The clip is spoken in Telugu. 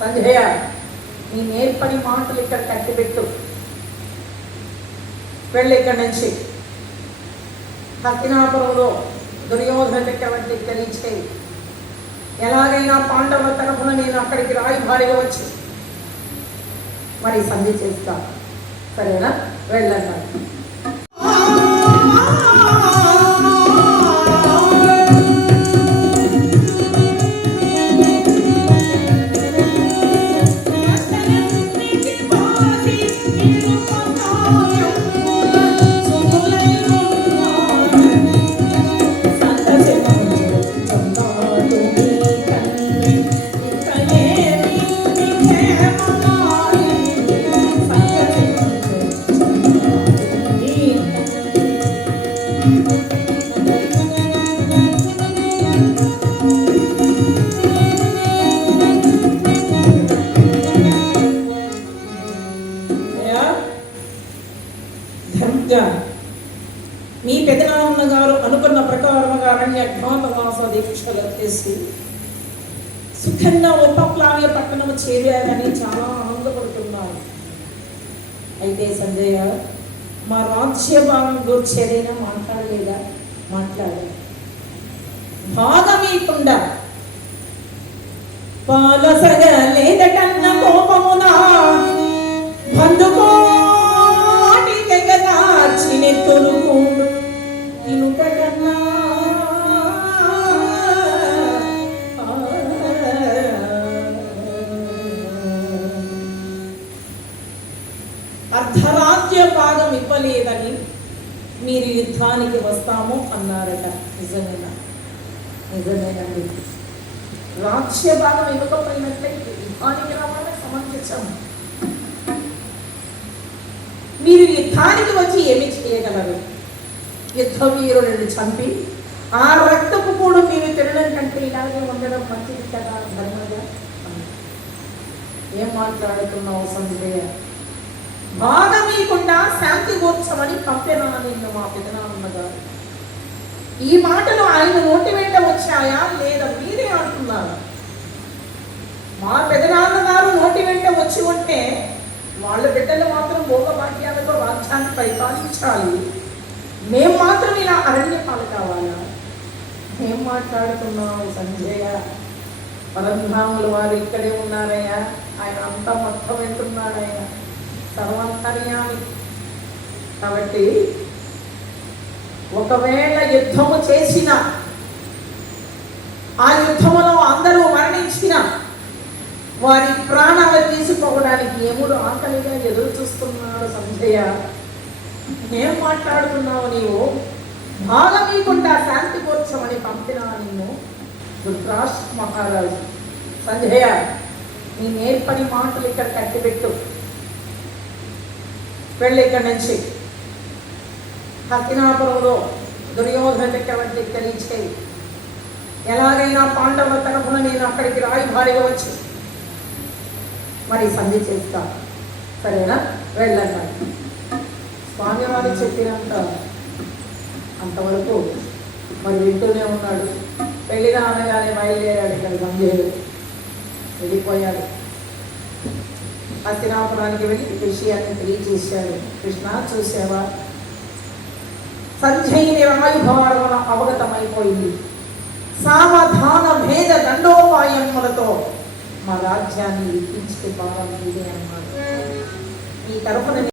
సంజయ, నీ నేర్పని మాటలు ఇక్కడ కట్టిపెట్టు. వెళ్ళి ఇక్కడి నుంచి హస్తినాపురంలో దుర్యోధన చక్రవర్తి తెలియచేయి. ఎలాగైనా పాండవుల తరఫున నేను అక్కడికి రాయబారిగా వచ్చి మరి సంధి చేస్తా. సరేనా? వెళ్ళండి. మీ పెదనాన్న గారు అనుకున్న ప్రకారముగా అరణ్యఘాతవాస దీక్షగా చేసి సుఖంగా ఉపప్లావ్య పట్టణము చేరారని చాలా ఆనందపడుతున్నారు. అయితే సంజయ, మా రాజ్యభాగం గురించి ఏదైనా మాట్లాడలేదా? మాట్లాడారు. భాగమీకుండా పాలసగలేదటన్న కోపమునా బంధుకోటి తెగదార్చిని తొలుకుండు ఇనుపటన్నా అర్ధరాజ్య భాగం ఇవ్వలేదని మీరు యుద్ధానికి వస్తాము అన్నారట. నిజమేనా? నిజమేనండి. రాజ్య భాగం ఇవ్వకపోయినట్లయితే యుద్ధానికి రావాలని సమంజసము. మీరు యుద్ధానికి వచ్చి ఏమి చేయగలరు? యుద్ధ వీరులను చంపి ఆ రక్తపు కూడా మీరు తినడం కంటే ఇలాగే ఉండడం మంచిది కదా ధర్మంగా. ఏం మాట్లాడుతున్నావు సంజయ? భాగమీయకుండా శాంతి గోత్సమని పంపినా నిన్ను మా పెదనాన్న గారు. ఈ మాటలు ఆయన నోటి వెంట వచ్చాయా లేదా మీరే అంటున్నారు? మా పెదనాన్న గారు నోటి వెంట వచ్చి ఉంటే వాళ్ళ బిడ్డలు మాత్రం భోగభాగ్యాలతో రాజ్యాన్ని పరిపాలించాలి, మేము మాత్రం ఇలా అరణ్యపాలు కావాలా? ఏం మాట్లాడుతున్నావు సంజయ? పరంధాముల వారు ఇక్కడే ఉన్నారయ్యా. ఆయన అంతా మొత్తం వింటున్నాడయ్యా, సర్వంతర్యామి. కాబట్టి ఒకవేళ యుద్ధము చేసిన ఆ యుద్ధములో అందరూ మరణించిన వారి ప్రాణాలు తీసుకోవడానికి యముడు ఆకలిగా ఎదురు చూస్తున్నాడు. సంజయ, ఏం మాట్లాడుతున్నావు నీవు? భాగమీయకుండా శాంతి కోర్చమని పంపినా నిన్ను ధృతరాష్ట్ర మహారాజు. సంజయ, నీ నేర్పని మాటలు ఇక్కడ కట్టిపెట్టు. వెళ్ళి ఇక్కడి నుంచి హస్తినాపురంలో దుర్యోధన చక్రవర్తి తెలియచేయి. ఎలాగైనా పాండవుల తరఫున నేను అక్కడికి రాయబారిగా వచ్చి మరి సంధి చేస్తా. సరేనా? వెళ్ళండి. స్వామివారు చెప్పినంత అంతవరకు మరి వింటూనే ఉన్నాడు. పెళ్లిగా అనగానే బయలుదేరాడు. ఇక్కడ సంజయుడు వెళ్ళిపోయాడు. హస్తినాపురానికి వెళ్ళి విషయాన్ని తెలియజేశాడు. కృష్ణ, చూసావా, సంజయుని రాయుభారమున అవగతమైపోయింది. సావధాన భేద దండోపాయములతో మా రాజ్యాన్ని ఇప్పించే భాగం ఇదే అన్నాడు. ఈ తరఫున